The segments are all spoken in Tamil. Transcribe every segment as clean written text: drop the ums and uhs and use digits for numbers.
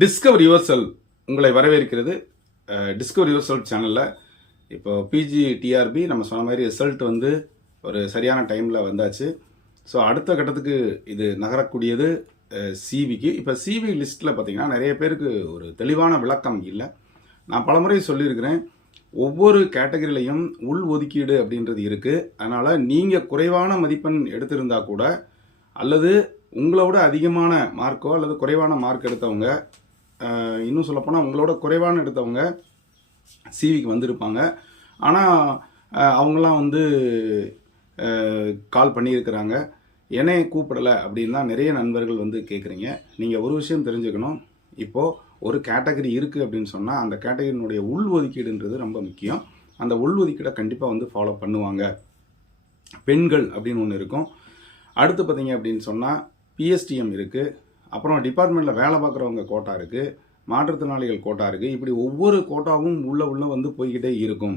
டிஸ்கவர் யுவர் செல் உங்களை வரவேற்கிறது. டிஸ்கவர் யுவர் செல் சேனலில் இப்போ பிஜி டிஆர்பி நம்ம சொன்ன மாதிரி ரிசல்ட் வந்து ஒரு சரியான டைமில் வந்தாச்சு. ஸோ அடுத்த கட்டத்துக்கு இது நகரக்கூடியது சிவிக்கு. இப்போ சிவி லிஸ்ட்டில் பார்த்தீங்கன்னா நிறைய பேருக்கு ஒரு தெளிவான விளக்கம் இல்லை. நான் பலமுறை சொல்லியிருக்கிறேன், ஒவ்வொரு கேட்டகரியிலையும் உள் ஒதுக்கீடு அப்படின்றது இருக்குது. அதனால் நீங்கள் குறைவான மதிப்பெண் எடுத்திருந்தா கூட, அல்லது உங்களோட அதிகமான மார்க்கோ அல்லது குறைவான மார்க் எடுத்தவங்க, இன்னும் சொல்லப்போனால் உங்களோட குறைவான எடுத்தவங்க சிவிக்கு வந்திருப்பாங்க. ஆனால் அவங்களாம் வந்து கால் பண்ணியிருக்கிறாங்க, என்னை கூப்பிடலை அப்படின்னு தான் நிறைய நண்பர்கள் வந்து கேட்குறீங்க. நீங்கள் ஒரு விஷயம் தெரிஞ்சுக்கணும், இப்போது ஒரு கேட்டகரி இருக்குது அப்படின்னு சொன்னால் அந்த கேட்டகரியினுடைய உள் ஒதுக்கீடுன்றது ரொம்ப முக்கியம். அந்த உள் ஒதுக்கீடை கண்டிப்பாக வந்து ஃபாலோ பண்ணுவாங்க. பெண்கள் அப்படின்னு ஒன்று இருக்கும். அடுத்து பார்த்தீங்க அப்படின்னு சொன்னால் பிஎஸ்டிஎம் இருக்குது. அப்புறம் டிபார்ட்மெண்ட்டில் வேலை பார்க்குறவங்க கோட்டா இருக்குது, மாற்றுத்திறனாளிகள் கோட்டா இருக்குது. இப்படி ஒவ்வொரு கோட்டாவும் உள்ள வந்து போய்கிட்டே இருக்கும்.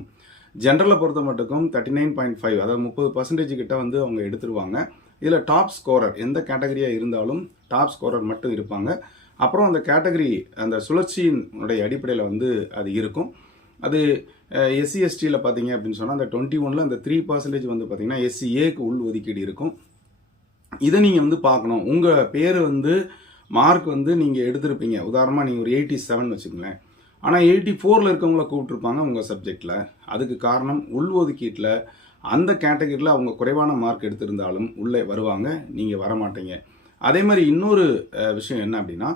ஜென்ரலை பொறுத்த மட்டுக்கும் 39.5, அதாவது 30% கிட்ட வந்து அவங்க எடுத்துருவாங்க. இதில் டாப் ஸ்கோரர் எந்த கேட்டகரியாக இருந்தாலும் டாப் ஸ்கோரர் மட்டும் இருப்பாங்க. அப்புறம் அந்த கேட்டகரி அந்த சுழற்சியினுடைய அடிப்படையில் வந்து அது இருக்கும். அது எஸ்சி எஸ்டியில் பார்த்தீங்க அப்படின்னு சொன்னால் அந்த 21ல் அந்த 3% வந்து பார்த்தீங்கன்னா எஸ்சிஏக்கு உள் ஒதுக்கீடு இருக்கும். இதை நீங்கள் வந்து பார்க்கணும். உங்கள் பேர் வந்து மார்க் வந்து நீங்கள் எடுத்திருப்பீங்க, உதாரணமாக நீங்கள் ஒரு 87 வச்சுக்கங்களேன், ஆனால் 84ல் இருக்கவங்கள கூப்பிட்டுருப்பாங்க உங்கள் சப்ஜெக்டில். அதுக்கு காரணம் உள் ஒதுக்கீட்டில் அந்த கேட்டகரியில் அவங்க குறைவான மார்க் எடுத்திருந்தாலும் உள்ளே வருவாங்க, நீங்கள் வரமாட்டீங்க. அதே மாதிரி இன்னொரு விஷயம் என்ன அப்படின்னா,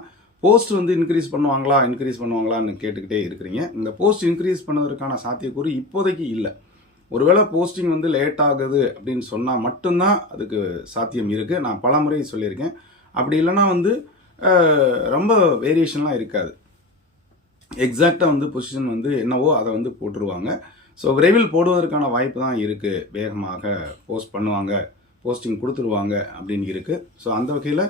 போஸ்ட் வந்து இன்க்ரீஸ் பண்ணுவாங்களான்னு கேட்டுக்கிட்டே இருக்கிறீங்க. இந்த போஸ்ட் இன்க்ரீஸ் பண்ணதற்கான சாத்தியக்கூறு இப்போதைக்கு இல்லை. ஒருவேளை போஸ்டிங் வந்து லேட் ஆகுது அப்படின்னு சொன்னால் மட்டும்தான் அதுக்கு சாத்தியம் இருக்குது. நான் பல முறை சொல்லியிருக்கேன். அப்படி இல்லைன்னா வந்து ரொம்ப வேரியேஷன்லாம் இருக்காது. எக்ஸாக்டாக வந்து பொசிஷன் வந்து என்னவோ அதை வந்து போட்டுருவாங்க. ஸோ விரைவில் போடுவதற்கான வாய்ப்பு தான் இருக்குது. வேகமாக போஸ்ட் பண்ணுவாங்க, போஸ்டிங் கொடுத்துருவாங்க அப்படின்னு இருக்குது. ஸோ அந்த வகையில்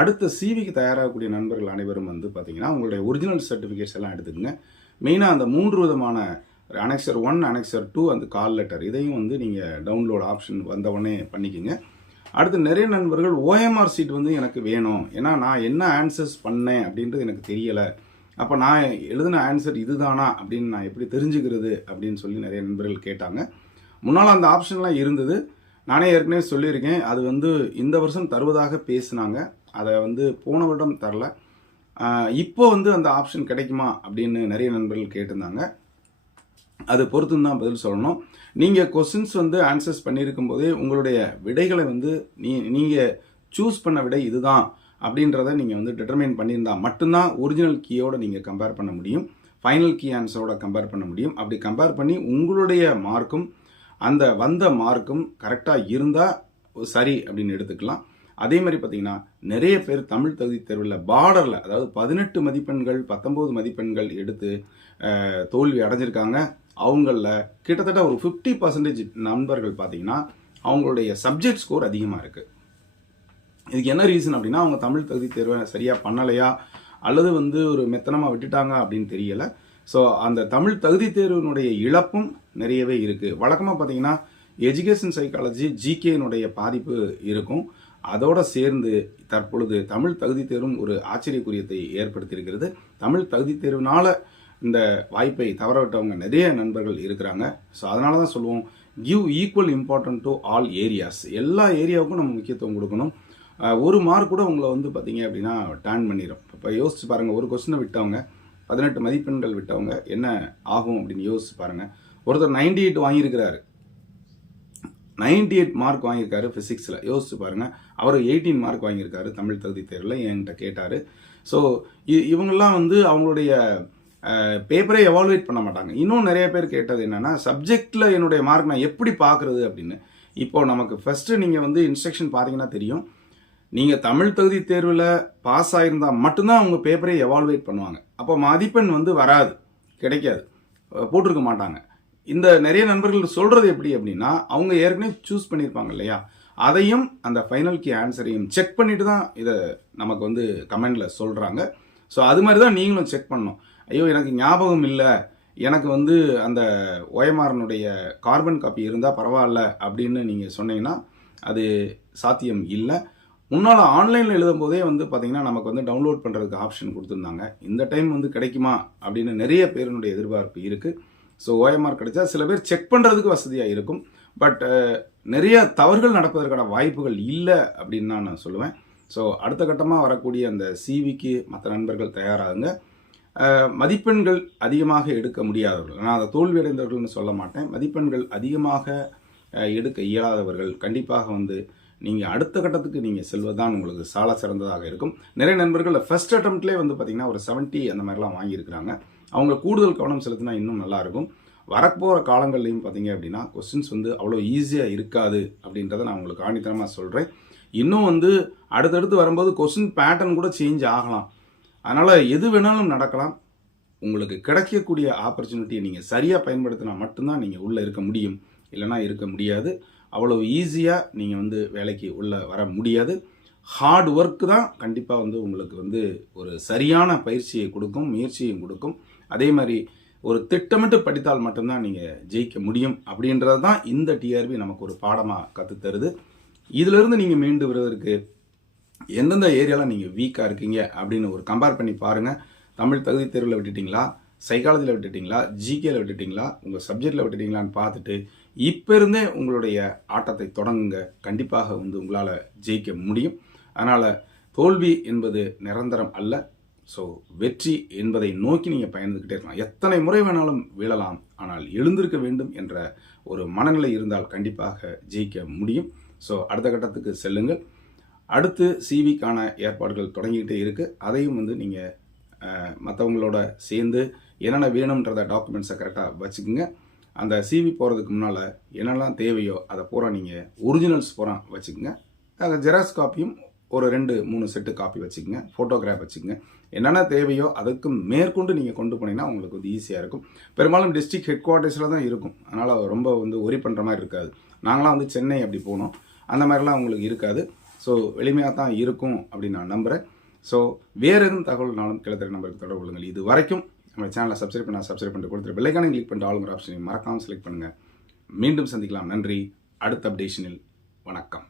அடுத்த சிவிக்கு தயாராகக்கூடிய நண்பர்கள் அனைவரும் வந்து பார்த்திங்கன்னா உங்களுடைய ஒரிஜினல் சர்டிஃபிகேட்ஸ் எல்லாம் எடுத்துக்கோங்க. மெயினாக அந்த 3 விதமான அனெக்சர் 1, அனெக்சர் 2, அந்த கால் லெட்டர், இதையும் வந்து நீங்கள் டவுன்லோட் ஆப்ஷன் வந்தவொடனே பண்ணிக்கோங்க. அடுத்து நிறைய நண்பர்கள் ஓஎம்ஆர் சீட் வந்து எனக்கு வேணும், ஏன்னா நான் என்ன ஆன்சர்ஸ் பண்ணேன் அப்படின்றது எனக்கு தெரியலை, அப்போ நான் எழுதின ஆன்சர் இதுதானா அப்படின்னு நான் எப்படி தெரிஞ்சுக்கிறது அப்படின்னு சொல்லி நிறைய நண்பர்கள் கேட்டாங்க. முன்னால் அந்த ஆப்ஷன்லாம் இருந்தது, நானே ஏற்கனவே சொல்லியிருக்கேன். அது வந்து இந்த வருஷம் தருவதாக பேசினாங்க, அதை வந்து போன வருடம் தரல. இப்போ வந்து அந்த ஆப்ஷன் கிடைக்குமா அப்படின்னு நிறைய நண்பர்கள் கேட்டிருந்தாங்க. அது பொறுத்து தான் பதில் சொல்லணும். நீங்கள் கொஸ்டின்ஸ் வந்து ஆன்சர்ஸ் பண்ணியிருக்கும் போதே உங்களுடைய விடைகளை வந்து நீங்கள் சூஸ் பண்ண விடை இதுதான் அப்படின்றத நீங்கள் வந்து டிட்டர்மைன் பண்ணியிருந்தால் மட்டும்தான் ஒரிஜினல் கீயோட நீங்கள் கம்பேர் பண்ண முடியும், ஃபைனல் கீ ஆன்சரோட கம்பேர் பண்ண முடியும். அப்படி கம்பேர் பண்ணி உங்களுடைய மார்க்கும் அந்த வந்த மார்க்கும் கரெக்டாக இருந்தால் சரி அப்படின்னு எடுத்துக்கலாம். அதே மாதிரி பார்த்தீங்கன்னா நிறைய பேர் தமிழ் தகுதி தேர்வில் பார்டரில், அதாவது 18 மதிப்பெண்கள் 19 மதிப்பெண்கள் எடுத்து தோல்வி அடைஞ்சிருக்காங்க. அவங்களில் கிட்டத்தட்ட ஒரு 50% நண்பர்கள் பார்த்தீங்கன்னா அவங்களுடைய சப்ஜெக்ட் ஸ்கோர் அதிகமாக இருக்குது. இதுக்கு என்ன ரீசன் அப்படின்னா, அவங்க தமிழ் தகுதி தேர்வை சரியாக பண்ணலையா அல்லது வந்து ஒரு மெத்தனமாக விட்டுட்டாங்க அப்படின்னு தெரியலை. ஸோ அந்த தமிழ் தகுதி தேர்வினுடைய இழப்பும் நிறையவே இருக்குது. வழக்கமாக பார்த்தீங்கன்னா எஜுகேஷன் சைக்காலஜி ஜிகேனுடைய பாதிப்பு இருக்கும். அதோடு சேர்ந்து தற்பொழுது தமிழ் தகுதி தேர்வும் ஒரு ஆச்சரியக்குரியத்தை ஏற்படுத்தியிருக்கிறது. தமிழ் தகுதி தேர்வுனால இந்த வாய்ப்பை தவறவிட்டவங்க நிறைய நண்பர்கள் இருக்கிறாங்க. ஸோ அதனால தான் சொல்லுவோம், give equal important to all areas. எல்லா ஏரியாவுக்கும் நம்ம முக்கியத்துவம் கொடுக்கணும். ஒரு மார்க் கூட உங்களை வந்து பார்த்தீங்க அப்படின்னா டேர்ன் பண்ணிடும். இப்போ யோசிச்சு பாருங்கள், ஒரு கொஸ்டினை விட்டவங்க 18 மதிப்பெண்கள் விட்டவங்க என்ன ஆகும் அப்படின்னு யோசிச்சு பாருங்கள். ஒருத்தர் 98 வாங்கியிருக்கிறாரு, 98 மார்க் வாங்கியிருக்காரு ஃபிசிக்ஸில். யோசிச்சு பாருங்கள், அவர் 18 மார்க் வாங்கியிருக்காரு தமிழ் தகுதி தேர்வில். என்கிட்ட கேட்டார். ஸோ இவங்கெல்லாம் வந்து அவங்களுடைய பேப்பரே எவால்வேட் பண்ண மாட்டாங்க. இன்னும் நிறைய பேர் கேட்டது என்னென்னா, சப்ஜெக்டில் என்னுடைய மார்க் நான் எப்படி பார்க்குறது அப்படின்னு. இப்போ நமக்கு ஃபஸ்ட்டு நீங்கள் வந்து இன்ஸ்ட்ரக்ஷன் பார்த்தீங்கன்னா தெரியும், நீங்கள் தமிழ் தகுதி தேர்வில் பாஸ் ஆகியிருந்தால் மட்டும்தான் அவங்க பேப்பரே எவால்வேட் பண்ணுவாங்க. அப்போ மதிப்பெண் வந்து வராது, கிடைக்காது, போட்டிருக்க மாட்டாங்க. இந்த நிறைய நண்பர்கள் சொல்கிறது எப்படி அப்படின்னா, அவங்க ஏற்கனவே சூஸ் பண்ணியிருப்பாங்க இல்லையா, அதையும் அந்த ஃபைனல் கீ ஆன்சரையும் செக் பண்ணிட்டு தான் இதை நமக்கு வந்து கமெண்டில் சொல்கிறாங்க. ஸோ அது மாதிரி தான் நீங்களும் செக் பண்ணணும். ஐயோ எனக்கு ஞாபகம் இல்லை, எனக்கு வந்து அந்த ஓஎம்ஆர்னுடைய கார்பன் காப்பி இருந்தால் பரவாயில்ல அப்படின்னு நீங்கள் சொன்னீங்கன்னா அது சாத்தியம் இல்லை. முன்னால் ஆன்லைனில் எழுதும் போதே வந்து பார்த்தீங்கன்னா நமக்கு வந்து டவுன்லோட் பண்ணுறதுக்கு ஆப்ஷன் கொடுத்துருந்தாங்க. இந்த டைம் வந்து கிடைக்குமா அப்படின்னு நிறைய பேருனுடைய எதிர்பார்ப்பு இருக்குது. ஸோ OMR கிடைச்சா சில பேர் செக் பண்ணுறதுக்கு வசதியாக இருக்கும். பட் நிறைய தவறுகள் நடப்பதற்கான வாய்ப்புகள் இல்லை அப்படின்னு தான் நான் சொல்லுவேன். ஸோ அடுத்த கட்டமாக வரக்கூடிய அந்த சிவிக்கு மற்ற நண்பர்கள் தயாராகுங்க. மதிப்பெண்கள் அதிகமாக எடுக்க முடியாதவர்கள், நான் அதை தோல்வியடைந்தவர்கள்னு சொல்ல மாட்டேன், மதிப்பெண்கள் அதிகமாக எடுக்க இயலாதவர்கள் கண்டிப்பாக வந்து நீங்கள் அடுத்த கட்டத்துக்கு நீங்கள் செல்வதுதான் உங்களுக்கு சால சிறந்ததாக இருக்கும். நிறைய நண்பர்கள் ஃபர்ஸ்ட் அட்டம்ப்ட்லேயே வந்து பார்த்திங்கன்னா ஒரு 70 அந்த மாதிரிலாம் வாங்கியிருக்கிறாங்க. அவங்க கூடுதல் கவனம் செலுத்தினா இன்னும் நல்லாயிருக்கும். வரப்போகிற காலங்கள்லையும் பார்த்தீங்க அப்படின்னா கொஸ்டின்ஸ் வந்து அவ்வளோ ஈஸியாக இருக்காது அப்படின்றத நான் உங்களுக்கு ஆணித்தனமாக சொல்கிறேன். இன்னும் வந்து அடுத்தடுத்து வரும்போது கொஸ்டின் பேட்டர்ன் கூட சேஞ்ச் ஆகலாம். அதனால் எது வேணாலும் நடக்கலாம். உங்களுக்கு கிடைக்கக்கூடிய ஆப்பர்ச்சுனிட்டியை நீங்கள் சரியாக பயன்படுத்தினா மட்டும்தான் நீங்கள் உள்ளே இருக்க முடியும், இல்லைனா இருக்க முடியாது. அவ்வளோ ஈஸியாக நீங்கள் வந்து வேலைக்கு உள்ளே வர முடியாது. ஹார்ட் ஒர்க்கு தான் கண்டிப்பாக வந்து உங்களுக்கு வந்து ஒரு சரியான பயிற்சியை கொடுக்கும், முயற்சியும் கொடுக்கும். அதே மாதிரி ஒரு திட்டமிட்டு படித்தால் மட்டும்தான் நீங்கள் ஜெயிக்க முடியும் அப்படின்றது தான் இந்த டிஆர்பி நமக்கு ஒரு பாடமாக கற்றுத்தருது. இதிலிருந்து நீங்கள் மீண்டு வருவதற்கு எந்தெந்த ஏரியாவில் நீங்கள் வீக்காக இருக்கீங்க அப்படின்னு ஒரு கம்பேர் பண்ணி பாருங்கள். தமிழ் தகுதி தேர்வில் விட்டுட்டிங்களா, சைக்காலஜியில் விட்டுட்டிங்களா, ஜிகேல விட்டுட்டிங்களா, உங்கள் சப்ஜெக்டில் விட்டுட்டிங்களான்னு பார்த்துட்டு இப்போ இருந்தே உங்களுடைய ஆட்டத்தை தொடங்குங்க. கண்டிப்பாக வந்து உங்களால் ஜெயிக்க முடியும். அதனால் தோல்வி என்பது நிரந்தரம் அல்ல. ஸோ வெற்றி என்பதை நோக்கி நீங்கள் பயந்துக்கிட்டே இருக்கலாம். எத்தனை முறை வேணாலும் விழலாம், ஆனால் எழுந்திருக்க வேண்டும் என்ற ஒரு மனநிலை இருந்தால் கண்டிப்பாக ஜெயிக்க முடியும். ஸோ அடுத்த கட்டத்துக்கு செல்லுங்கள். அடுத்து சிவிக்கான ஏற்பாடுகள் தொடங்கிக்கிட்டே இருக்குது. அதையும் வந்து நீங்கள் மற்றவங்களோட சேர்ந்து என்னென்ன வேணுன்றத டாக்குமெண்ட்ஸை கரெக்டாக வச்சுக்கோங்க. அந்த சிவி போகிறதுக்கு முன்னால் என்னெல்லாம் தேவையோ அதை பூரா நீங்கள் ஒரிஜினல்ஸ் பூரா வச்சுக்கோங்க. ஜெராக்ஸ் காப்பியும் ஒரு 2-3 செட்டு காப்பி வச்சுக்கோங்க. ஃபோட்டோகிராஃப் வச்சுக்கோங்க. என்னென்ன தேவையோ அதுக்கு மேற்கொண்டு நீங்கள் கொண்டு போனீங்கன்னா உங்களுக்கு வந்து ஈஸியாக இருக்கும். பெரும்பாலும் டிஸ்ட்ரிக்ட் ஹெட் குவார்ட்டர்ஸில் தான் இருக்கும். அதனால் ரொம்ப வந்து ஒரி பண்ணுற மாதிரி இருக்காது. நாங்களாம் வந்து சென்னை அப்படி போனோம், அந்த மாதிரிலாம் உங்களுக்கு இருக்காது. ஸோ எளிமையாக தான் இருக்கும் அப்படின்னு நான் நம்புகிறேன். ஸோ வேறு எதுவும் தகவல்னாலும் கிளத்தரை நம்பருக்கு தொடர்பு கொள்ளுங்கள். இது வரைக்கும் நம்ம சேனலை சப்ஸ்கிரைப் பண்ணிட்டு கொடுத்துட்டு பெல்லைக்கான கிளிக் பண்ணிட்டு ஆளுங்கிற ஆப்ஷனை மறக்காமல் செலக்ட் பண்ணுங்கள். மீண்டும் சந்திக்கலாம். நன்றி. அடுத்த அப்டேஷனில் வணக்கம்.